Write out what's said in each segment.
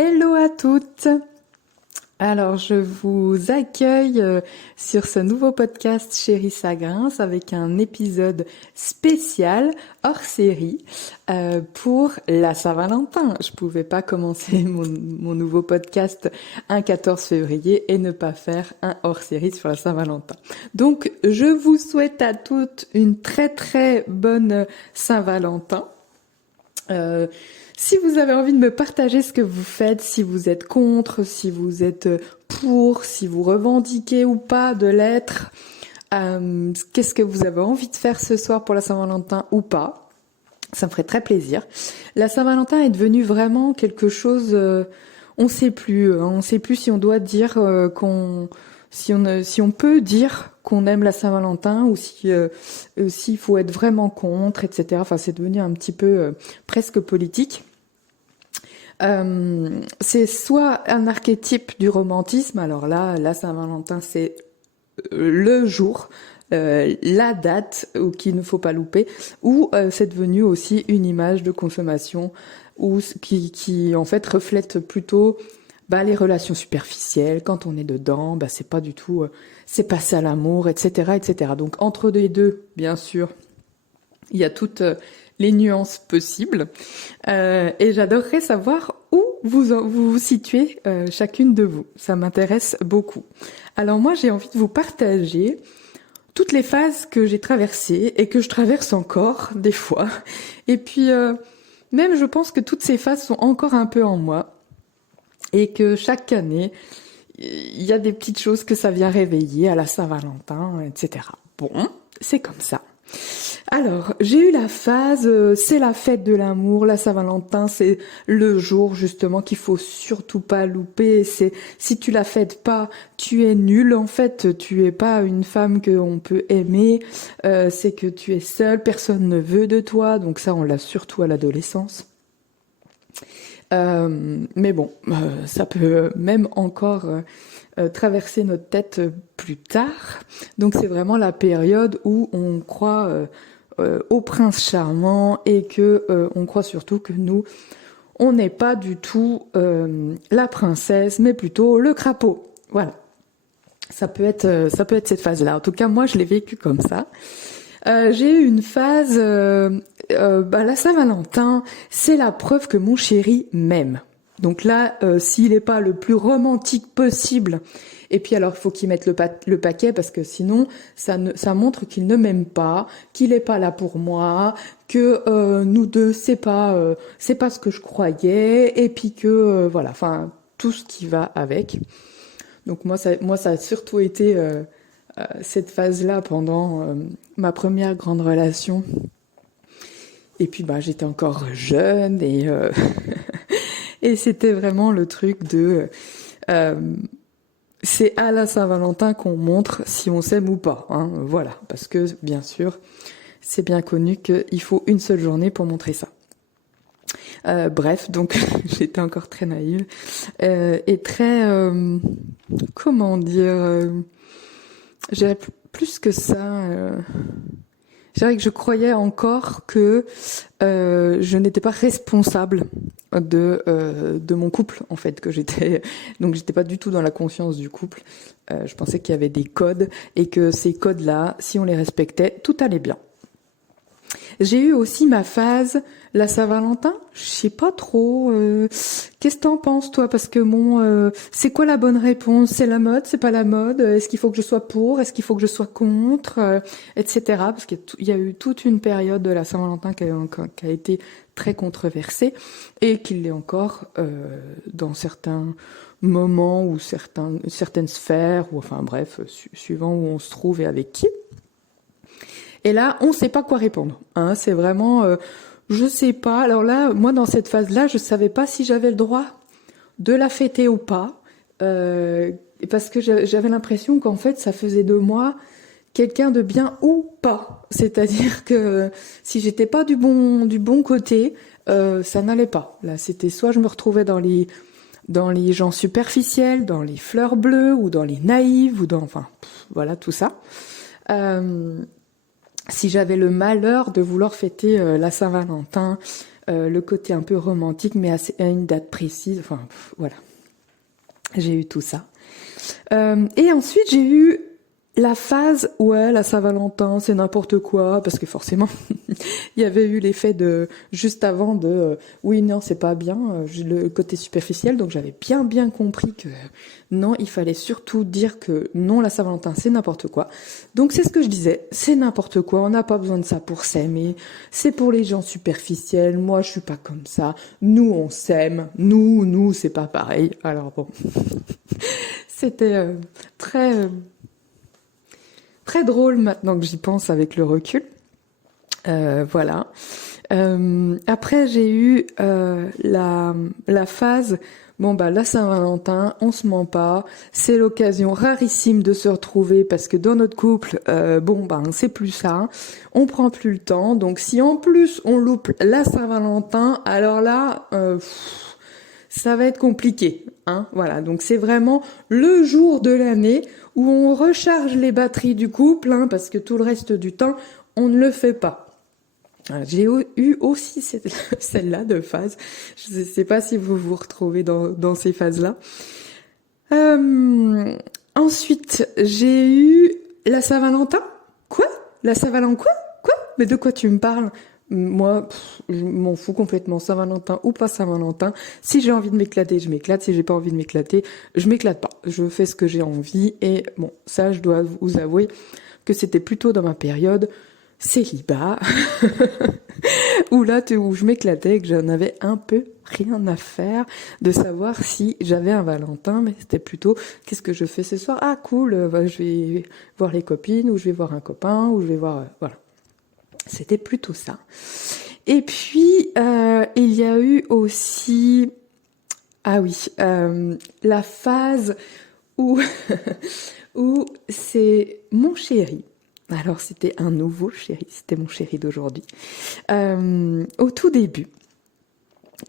Hello à toutes. Alors, je vous accueille sur ce nouveau podcast Chérie Sagrins avec un épisode spécial hors série pour la Saint-Valentin. Je pouvais pas commencer mon nouveau podcast un 14 février et ne pas faire un hors série sur la Saint-Valentin. Donc, je vous souhaite à toutes une très très bonne Saint-Valentin. Si vous avez envie de me partager ce que vous faites, si vous êtes contre, si vous êtes pour, si vous revendiquez ou pas de l'être, qu'est-ce que vous avez envie de faire ce soir pour la Saint-Valentin ou pas, ça me ferait très plaisir. La Saint-Valentin est devenue vraiment quelque chose, on sait plus si on doit dire si on peut dire qu'on aime la Saint-Valentin ou s'il faut être vraiment contre, etc. Enfin, c'est devenu un petit peu presque politique. C'est soit un archétype du romantisme, alors là, la Saint-Valentin, c'est le jour, la date qu'il ne faut pas louper, ou c'est devenu aussi une image de consommation ou qui en fait reflète plutôt les relations superficielles. Quand on est dedans, c'est pas du tout, c'est pas ça l'amour, etc., etc. Donc entre les deux, bien sûr, il y a toutes les nuances possibles, et j'adorerais savoir où vous situez chacune de vous. Ça m'intéresse beaucoup. Alors moi, j'ai envie de vous partager toutes les phases que j'ai traversées et que je traverse encore des fois. Et puis même, je pense que toutes ces phases sont encore un peu en moi et que chaque année, il y a des petites choses que ça vient réveiller à la Saint-Valentin, etc. Bon, c'est comme ça. Alors, j'ai eu la phase, c'est la fête de l'amour, la Saint-Valentin, c'est le jour justement qu'il faut surtout pas louper. C'est si tu la fêtes pas, tu es nul. En fait, tu es pas une femme qu'on peut aimer. C'est que tu es seule, personne ne veut de toi. Donc ça, on l'a surtout à l'adolescence. Mais bon, ça peut même encore traverser notre tête plus tard. Donc c'est vraiment la période où on croit au prince charmant et que on croit surtout que nous, on n'est pas du tout la princesse, mais plutôt le crapaud. Voilà. Ça peut être cette phase-là. En tout cas, moi, je l'ai vécu comme ça. J'ai eu une phase, la Saint-Valentin, c'est la preuve que mon chéri m'aime. Donc là, s'il n'est pas le plus romantique possible, et puis alors il faut qu'il mette le paquet parce que sinon ça montre qu'il ne m'aime pas, qu'il n'est pas là pour moi, que nous deux c'est pas ce que je croyais, et puis que voilà, enfin tout ce qui va avec. Donc moi ça a surtout été cette phase-là pendant ma première grande relation. Et puis j'étais encore jeune et et c'était vraiment le truc de c'est à la Saint-Valentin qu'on montre si on s'aime ou pas, hein, voilà, parce que bien sûr c'est bien connu qu'il faut une seule journée pour montrer ça. Bref, donc j'étais encore très naïve et très comment dire, j'ai plus que ça. Je dirais que je croyais encore que je n'étais pas responsable de mon couple, en fait, que j'étais pas du tout dans la conscience du couple. Je pensais qu'il y avait des codes et que ces codes-là, si on les respectait, tout allait bien. J'ai eu aussi ma phase, la Saint-Valentin, je sais pas trop. Qu'est-ce que t'en penses, toi? Parce que c'est quoi la bonne réponse? C'est la mode? C'est pas la mode? Est-ce qu'il faut que je sois pour? Est-ce qu'il faut que je sois contre? Etc. Parce qu'il y a eu toute une période de la Saint-Valentin qui a été très controversée et qui l'est encore dans certains moments ou certaines sphères, ou enfin bref, suivant où on se trouve et avec qui. Et là, on sait pas quoi répondre. Hein, c'est vraiment, je sais pas. Alors là, moi, dans cette phase-là, je savais pas si j'avais le droit de la fêter ou pas, parce que j'avais l'impression qu'en fait, ça faisait de moi quelqu'un de bien ou pas. C'est-à-dire que si j'étais pas du bon côté, ça n'allait pas. Là, c'était soit je me retrouvais dans les gens superficiels, dans les fleurs bleues, ou dans les naïves, ou voilà, tout ça. Si j'avais le malheur de vouloir fêter la Saint-Valentin le côté un peu romantique, mais à une date précise. Enfin, voilà. J'ai eu tout ça. Et ensuite, j'ai eu la phase, ouais, la Saint-Valentin, c'est n'importe quoi, parce que forcément, il y avait eu l'effet de, juste avant de, oui, non, c'est pas bien, le côté superficiel, donc j'avais bien compris que non, il fallait surtout dire que non, la Saint-Valentin, c'est n'importe quoi. Donc c'est ce que je disais, c'est n'importe quoi, on n'a pas besoin de ça pour s'aimer, c'est pour les gens superficiels, moi je suis pas comme ça, nous on s'aime, nous, c'est pas pareil. Alors bon, c'était très drôle maintenant que j'y pense avec le recul. Voilà. Après, j'ai eu la phase, bon bah la Saint-Valentin, on se ment pas, c'est l'occasion rarissime de se retrouver parce que dans notre couple, bon bah c'est plus ça, on prend plus le temps. Donc si en plus on loupe la Saint-Valentin, alors là, ça va être compliqué, hein. Voilà, donc c'est vraiment le jour de l'année où on recharge les batteries du couple, hein, parce que tout le reste du temps, on ne le fait pas. J'ai eu aussi celle-là de phase. Je ne sais pas si vous vous retrouvez dans ces phases-là. Ensuite, j'ai eu la Saint-Valentin. Quoi? La Saint-Valentin quoi? Quoi? Mais de quoi tu me parles? Moi, je m'en fous complètement, Saint-Valentin ou pas Saint-Valentin. Si j'ai envie de m'éclater, je m'éclate. Si j'ai pas envie de m'éclater, je m'éclate pas. Je fais ce que j'ai envie. Et bon, ça, je dois vous avouer que c'était plutôt dans ma période célibat, où là, où je m'éclatais, que j'en avais un peu rien à faire de savoir si j'avais un Valentin, mais c'était plutôt qu'est-ce que je fais ce soir? Ah cool, je vais voir les copines, ou je vais voir un copain, ou je vais voir... voilà. C'était plutôt ça. Et puis, il y a eu aussi... Ah oui, la phase où, où c'est mon chéri. Alors c'était un nouveau chéri, c'était mon chéri d'aujourd'hui. Au tout début,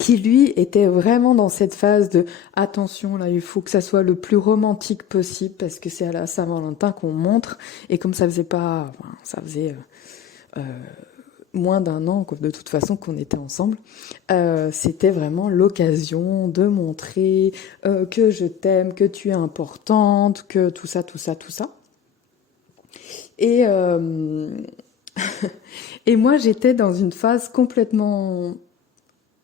qui lui était vraiment dans cette phase de attention là, il faut que ça soit le plus romantique possible parce que c'est à la Saint-Valentin qu'on montre et comme ça faisait pas, enfin, ça faisait moins d'un an de toute façon qu'on était ensemble, c'était vraiment l'occasion de montrer que je t'aime, que tu es importante, que tout ça. Et et moi j'étais dans une phase complètement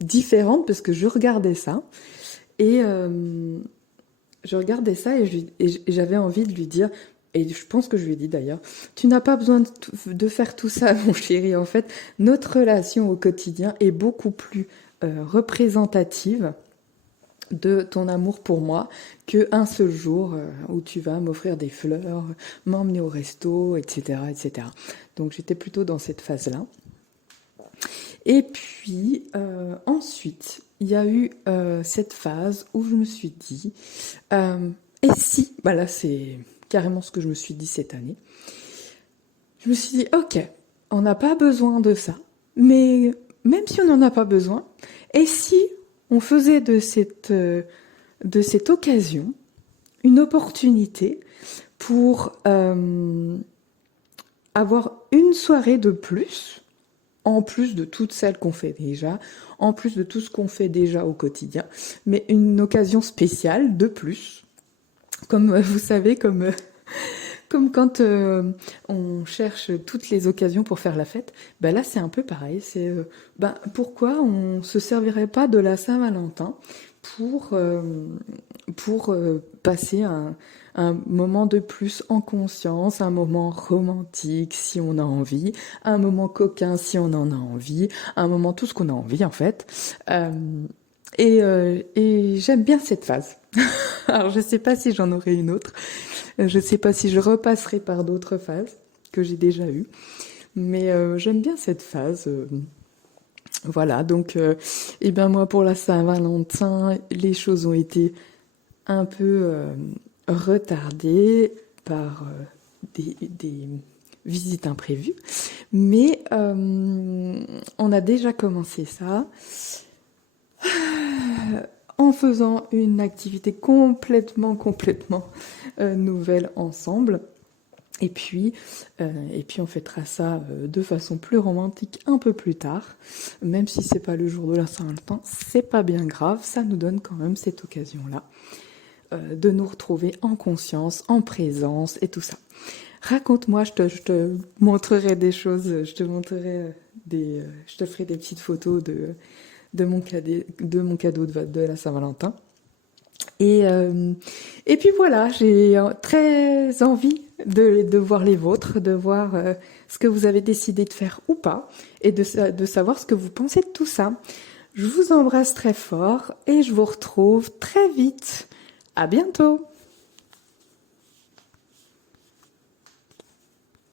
différente parce que je regardais ça et j'avais envie de lui dire, et je pense que je lui ai dit d'ailleurs, tu n'as pas besoin de faire tout ça mon chéri, en fait notre relation au quotidien est beaucoup plus représentative de ton amour pour moi que un seul jour où tu vas m'offrir des fleurs, m'emmener au resto, etc. Donc j'étais plutôt dans cette phase-là. Et puis ensuite, il y a eu cette phase où je me suis dit, et si, bah là c'est carrément ce que je me suis dit cette année, je me suis dit, ok, on n'a pas besoin de ça, mais même si on n'en a pas besoin, et si on faisait de cette occasion une opportunité pour avoir une soirée de plus, en plus de toutes celles qu'on fait déjà, en plus de tout ce qu'on fait déjà au quotidien, mais une occasion spéciale de plus. Comme vous savez, comme quand on cherche toutes les occasions pour faire la fête, ben là c'est un peu pareil. C'est pourquoi on se servirait pas de la Saint-Valentin pour passer un moment de plus en conscience, un moment romantique si on a envie, un moment coquin si on en a envie, un moment tout ce qu'on a envie en fait. Et j'aime bien cette phase. Alors je sais pas si j'en aurai une autre. Je sais pas si je repasserai par d'autres phases que j'ai déjà eues. Mais j'aime bien cette phase. Voilà, donc et ben moi pour la Saint-Valentin, les choses ont été un peu retardées par des visites imprévues. Mais on a déjà commencé ça en faisant une activité complètement nouvelle ensemble. Et puis on fêtera ça de façon plus romantique un peu plus tard. Même si c'est pas le jour de la Saint-Valentin, c'est pas bien grave, ça nous donne quand même cette occasion-là de nous retrouver en conscience, en présence et tout ça. Raconte-moi, je te montrerai des choses, je te montrerai je te ferai des petites photos de mon cadeau de la Saint-Valentin. Et puis voilà, j'ai très envie de voir les vôtres, de voir ce que vous avez décidé de faire ou pas, et de savoir ce que vous pensez de tout ça. Je vous embrasse très fort et je vous retrouve très vite. À bientôt!